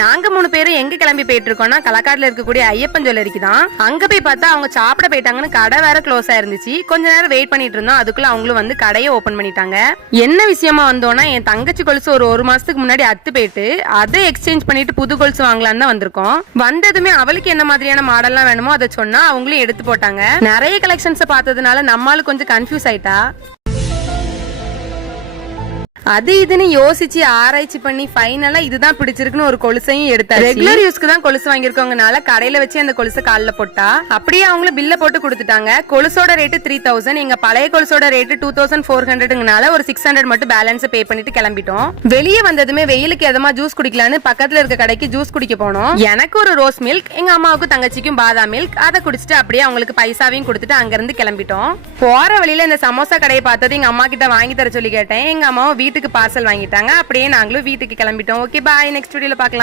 நாங்க 3 பேரும் எங்க கிளம்பி போயிட்டு இருக்கோம்னா களக்காடுல இருக்கக்கூடிய ஐயப்பன் ஜுவல்லரிக்கு தான். அங்க போய் பார்த்தா அவங்க சாப்பிட போயிட்டாங்கன்னு கடை வேற க்ளோஸ் ஆயிருந்துச்சு. கொஞ்ச நேரம் வெயிட் பண்ணிட்டு இருந்தோம். அதுக்குள்ள அவங்களும் வந்து கடையை ஓபன் பண்ணிட்டாங்க. என்ன விஷயமா வந்தோம்னா என் தங்கச்சி கொலுசு ஒரு மாசத்துக்கு முன்னாடி அத்து போயிட்டு அதை எக்ஸ்சேஞ்ச் பண்ணிட்டு புது கொலுசு வாங்கலான்னு தான் வந்திருக்கோம். வந்ததுமே அவளுக்கு என்ன மாதிரியான மாடல்லாம் வேணுமோ அதை சொன்னா அவங்களும் எடுத்து போட்டாங்க. நிறைய கலெக்ஷன்ஸ் பார்த்ததுனால நம்மளும் கொஞ்சம் கன்ஃபியூஸ் ஆயிட்டா. அது இதுன்னு யோசிச்சு ஆராய்ச்சி பண்ணி ஃபைனலா இதுதான் பிடிச்சிருக்குன்னு ஒரு கொலுசையும் எடுத்தாரு. ரெகுலர் யூஸ்க்கு தான் கொலுசு வாங்கியிருக்கவங்கனால கடையில வச்சு அந்த கொலுசு காலில் போட்டா அப்படியே அவங்களும் பில்ல போட்டு கொடுத்துட்டாங்க. கொலுசோட ரேட்டு 3000, எங்க பழைய கொலுசோட ரேட்டு 2400ங்கனால ஒரு 600 மட்டும் பேலன்ஸ் பே பண்ணிட்டு கிளம்பிட்டோம். வெளியே வந்ததுமே வெயிலுக்கு எதமா ஜூஸ் குடிக்கலான்னு பக்கத்துல இருக்க கடைக்கு ஜூஸ் குடிக்க போனோம். எனக்கு ஒரு ரோஸ் மில்க், எங்க அம்மாவுக்கும் தங்கச்சிக்கும் பாதாம் மில்க். அதை குடிச்சிட்டு அப்படியே அவங்களுக்கு பைசாவையும் கொடுத்துட்டு அங்க இருந்து கிளம்பிட்டோம். போற வழியில இந்த சமோசா கடையை பார்த்தது எங்க அம்மா கிட்ட வாங்கி தர சொல்லி கேட்டேன். எங்க அம்மாவும் வீட்டுக்கு பார்சல் வாங்கிட்டாங்க. அப்படியே நாங்களும் வீட்டுக்கு கிளம்பிட்டோம். ஓகே, பாய். நெக்ஸ்ட் வீடியோல பார்க்கலாம்.